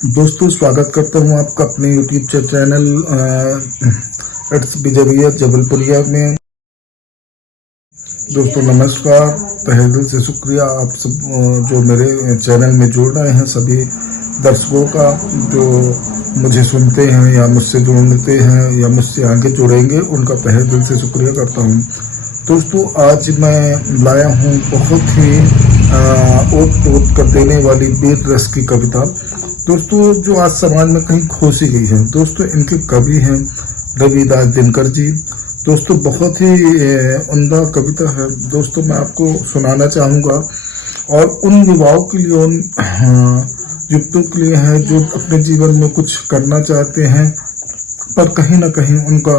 दोस्तों स्वागत करता हूं आपका अपने यूट्यूब चैनल इट्स बिजरिया जबलपुरिया में। दोस्तों नमस्कार, तहे दिल से शुक्रिया आप सब जो मेरे चैनल में जुड़ रहे हैं, सभी दर्शकों का जो मुझे सुनते हैं या मुझसे जुड़ते हैं या मुझसे आगे जुड़ेंगे, उनका तहे दिल से शुक्रिया करता हूं। दोस्तों आज मैं लाया हूं बहुत ही ओत कर देने वाली वीर रस की कविता दोस्तों, जो आज समाज में कहीं खोसी गई है। दोस्तों इनके कवि हैं रविदास दिनकर जी। दोस्तों बहुत ही उम्दा कविता है दोस्तों, मैं आपको सुनाना चाहूँगा। और उन युवाओं के लिए, उन युवकों के लिए है जो अपने जीवन में कुछ करना चाहते हैं पर कहीं ना कहीं उनका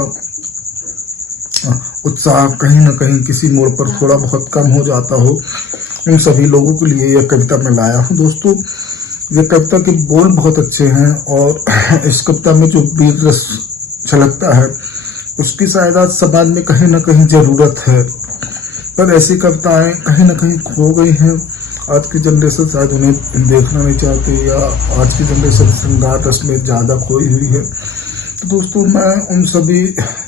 उत्साह कहीं ना कहीं किसी मोड़ पर थोड़ा बहुत कम हो जाता हो। उन सभी लोगों के लिए यह कविता मैं लाया हूँ। दोस्तों ये कविता के बोल बहुत अच्छे हैं और इस कविता में जो वीर रस झलकता है उसकी शायद आज समाज में कहीं ना कहीं ज़रूरत है, पर ऐसी कविताएं कहीं ना कहीं खो गई हैं। आज की जनरेशन शायद उन्हें देखना नहीं चाहती, या आज की जनरेशन श्रृंगार रस में ज़्यादा खोई हुई है। तो दोस्तों मैं उन सभी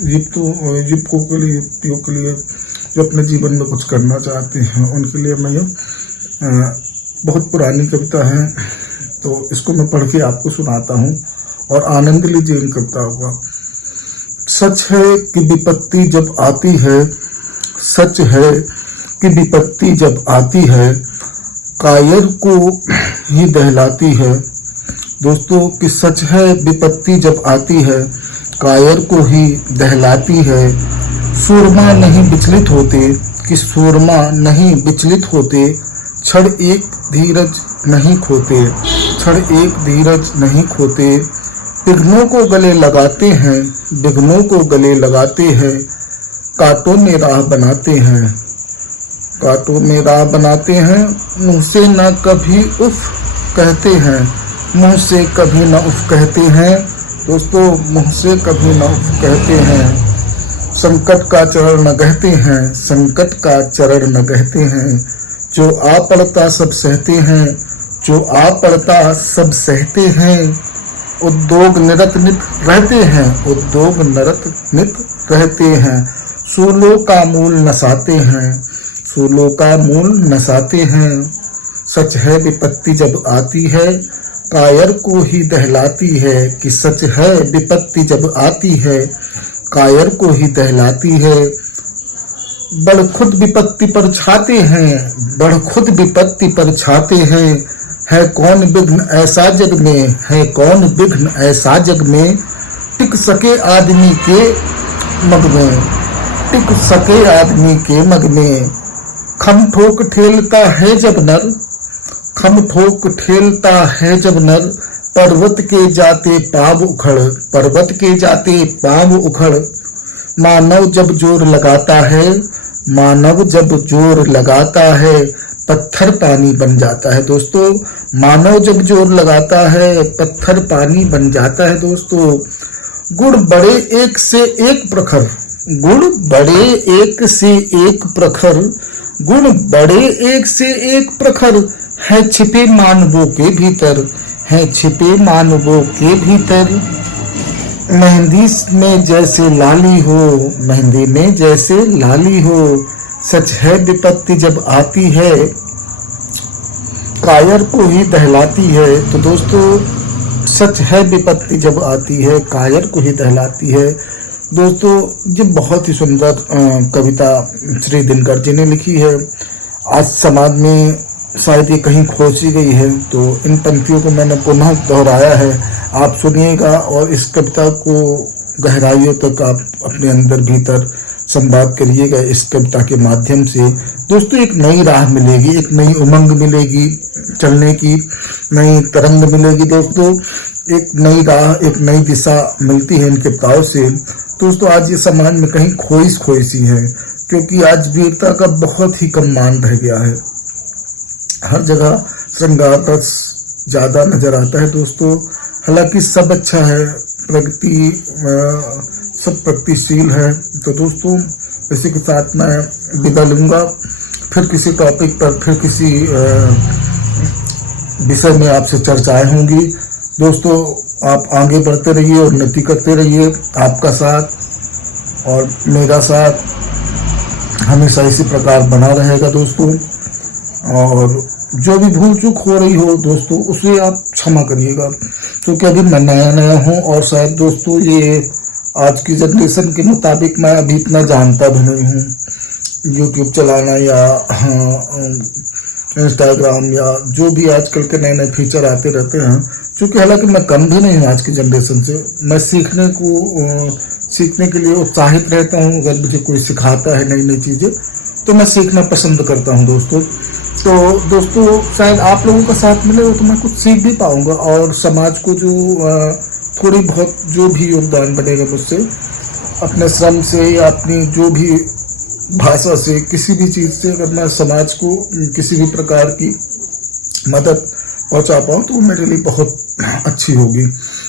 युवकों के लिए, युवतियों के लिए जो अपने जीवन में कुछ करना चाहते हैं, उनके लिए मैं बहुत पुरानी कविता है तो इसको मैं पढ़ के आपको सुनाता हूँ और आनंद लीजिए इन कविताओं का। सच है कि विपत्ति जब आती है, सच है कि विपत्ति जब आती है, कायर को ही दहलाती है। दोस्तों कि सच है विपत्ति जब आती है, कायर को ही दहलाती है। सूरमा नहीं विचलित होते, कि सूरमा नहीं विचलित होते, क्षण एक धीरज नहीं खोते, क्षण एक धीरज नहीं खोते। विघ्नों को गले लगाते हैं, विघ्नों को गले लगाते हैं, कांटों में राह बनाते हैं, कांटों में राह बनाते हैं। मुंह से न कभी उफ कहते हैं, मुंह से कभी न उफ कहते हैं। दोस्तों मुंह से कभी न उफ कहते हैं। संकट का चरण न गहते हैं, संकट का चरण न गहते हैं। जो आ पड़ता सब सहते हैं, जो आ पड़ता सब सहते हैं। उद्योग निरत नित रहते हैं, उद्योग निरत नित रहते हैं। सूलों का मूल नसाते हैं, सूलों का मूल नसाते हैं। सच है विपत्ति जब आती है, कायर को ही दहलाती है। कि सच है विपत्ति जब आती है, कायर को ही दहलाती है। बड़ खुद विपत्ति पर छाते हैं, बड़ खुद विपत्ति पर छाते हैं। है कौन विघ्न ऐसा जग में, है कौन विघ्न ऐसा जग में, टिक सके आदमी के मग में, टिक सके आदमी के मग में। खम ठोक ठेलता है जब नर, खम ठोक ठेलता है जब नर, पर्वत के जाते पाँव उखड़, पर्वत के जाते पाँव उखड़। मानव जब जोर लगाता है, मानव जब जोर लगाता है, पत्थर पानी बन जाता है। दोस्तों मानव जब जोर लगाता है, पत्थर पानी बन जाता है। दोस्तों गुण बड़े एक से एक प्रखर, गुण बड़े एक से एक प्रखर, गुण बड़े एक से एक प्रखर। है छिपे मानवों के भीतर, है छिपे मानवों के भीतर। मेहंदी में जैसे लाली हो, मेहंदी में जैसे लाली हो। सच है विपत्ति जब आती है, कायर को ही दहलाती है। तो दोस्तों सच है विपत्ति जब आती है, कायर को ही दहलाती है। दोस्तों ये बहुत ही सुंदर कविता श्री दिनकर जी ने लिखी है। आज समाज में शायद ये कहीं खोजी गई है, तो इन पंक्तियों को मैंने पुनः दोहराया है। आप सुनिएगा और इस कविता को गहराइयों तक आप अपने अंदर भीतर संवाद करिएगा इस कविता के माध्यम से। दोस्तों एक नई राह मिलेगी, एक नई उमंग मिलेगी चलने की, नई तरंग मिलेगी। दोस्तों एक नई राह, एक नई दिशा मिलती है इन कविताओं से। दोस्तों आज ये समाज में कहीं खोई सी है, क्योंकि आज वीरता का बहुत ही कम मान रह गया है। हर जगह श्रृंगार रस ज़्यादा नजर आता है। दोस्तों हालांकि सब अच्छा है, प्रगति सब प्रगतिशील है। तो दोस्तों इसी के साथ मैं विदा लूँगा। फिर किसी टॉपिक पर, फिर किसी विषय में आपसे चर्चाएं होंगी। दोस्तों आप आगे बढ़ते रहिए और उन्नति करते रहिए। आपका साथ और मेरा साथ हमेशा इसी प्रकार बना रहेगा दोस्तों। और जो भी भूल चूक हो रही हो दोस्तों उसे आप क्षमा करिएगा, क्योंकि अभी मैं नया नया हूँ और शायद दोस्तों ये आज की जनरेशन के मुताबिक मैं अभी इतना जानता भी नहीं हूँ। यूट्यूब चलाना या इंस्टाग्राम या जो भी आजकल के नए नए फीचर आते रहते हैं, क्योंकि हालांकि मैं कम भी नहीं हूँ आज की जनरेशन से। मैं सीखने के लिए उत्साहित रहता हूँ। अगर मुझे कोई सिखाता है नई नई चीज़ें तो मैं सीखना पसंद करता हूँ दोस्तों। तो दोस्तों शायद आप लोगों का साथ मिले तो मैं कुछ सीख भी पाऊँगा, और समाज को जो थोड़ी बहुत जो भी योगदान बनेगा मुझसे अपने श्रम से या अपनी जो भी भाषा से किसी भी चीज़ से, अगर मैं समाज को किसी भी प्रकार की मदद पहुंचा पाऊँ तो वो मेरे लिए बहुत अच्छी होगी।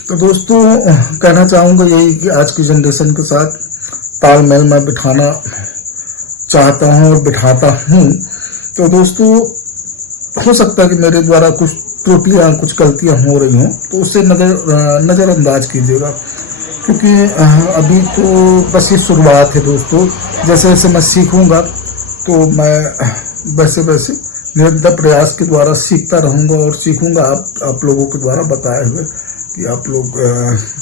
तो दोस्तों कहना चाहूँगा यही कि आज की जनरेशन के साथ तालमेल मैं बिठाना चाहता हूँ और बिठाता हूँ। तो दोस्तों हो सकता है कि मेरे द्वारा कुछ त्रुटियाँ कुछ गलतियाँ हो रही हों, तो उससे नज़रअंदाज कीजिएगा, क्योंकि अभी तो बस ये शुरुआत है दोस्तों। जैसे जैसे मैं सीखूंगा तो मैं वैसे वैसे निरंतर प्रयास के द्वारा सीखता रहूंगा और सीखूंगा आप लोगों के द्वारा बताए हुए कि आप लोग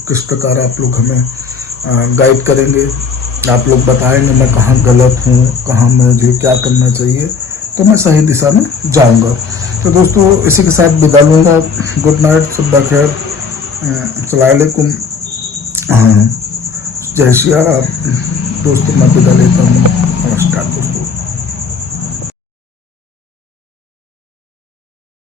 किस प्रकार आप लोग हमें गाइड करेंगे। आप लोग बताएंगे मैं कहाँ गलत हूँ, कहाँ मुझे क्या करना चाहिए, तो मैं सही दिशा में जाऊंगा। तो दोस्तों इसी के साथ विदा लूँगा। गुड नाइट, सुबह खैर, अस्सलाम वालेकुम, जय श्री राम दोस्तों। मैं विदा लेता हूँ। नमस्कार दोस्तों।